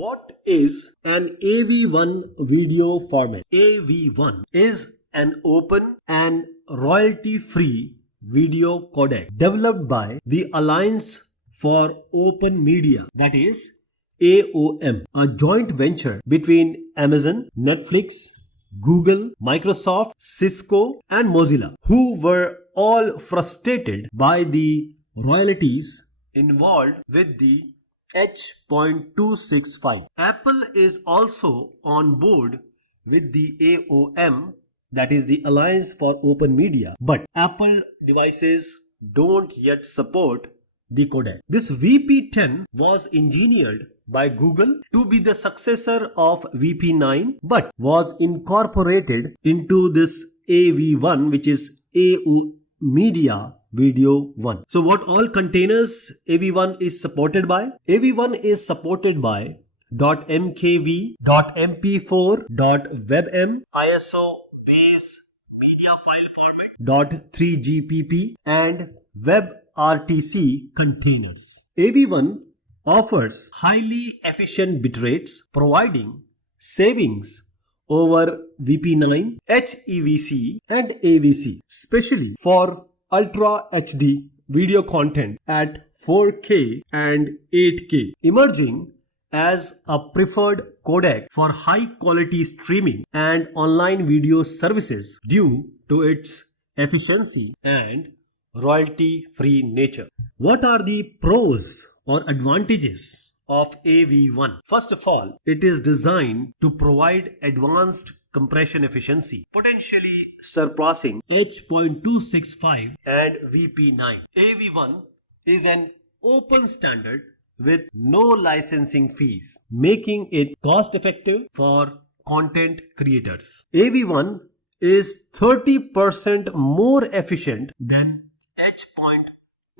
What is an AV1 video format? AV1 is an open and royalty-free video codec developed by the Alliance for Open Media, that is AOM, a joint venture between Amazon, Netflix, Google, Microsoft, Cisco, and Mozilla, who were all frustrated by the royalties involved with the H.265. Apple is also on board with the AOM, that is the Alliance for Open Media, but Apple devices don't yet support the codec. This VP10 was engineered by Google to be the successor of VP9 but was incorporated into this AV1, which is AOMedia Video 1. So what all containers AV1 is supported by? AV1 is supported by .mkv, .mp4, .webm, ISO base media file format, .3gpp and WebRTC containers. AV1 offers highly efficient bitrates, providing savings over VP9, HEVC and AVC, especially for Ultra HD video content at 4K and 8K, emerging as a preferred codec for high quality streaming and online video services due to its efficiency and royalty-free nature. What are the pros or advantages of AV1? First of all, it is designed to provide advanced compression efficiency, potentially surpassing H.265 and VP9. AV1 is an open standard with no licensing fees, making it cost-effective for content creators. AV1 is 30% more efficient than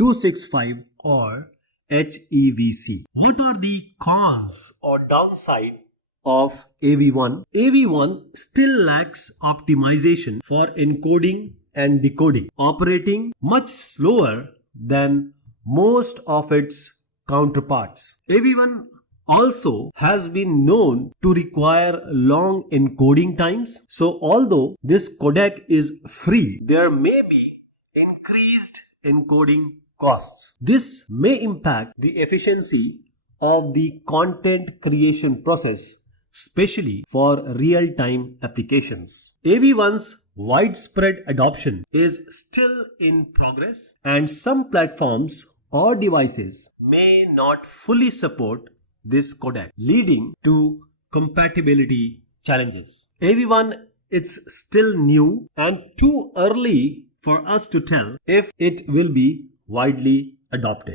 H.265 or HEVC. What are the cons or downside of AV1? AV1 still lacks optimization for encoding and decoding, operating much slower than most of its counterparts. AV1 also has been known to require long encoding times. So although this codec is free, there may be increased encoding costs. This may impact the efficiency of the content creation process, especially for real-time applications. AV1's widespread adoption is still in progress, and some platforms or devices may not fully support this codec, leading to compatibility challenges. AV1 is still new and too early for us to tell if it will be widely adopted.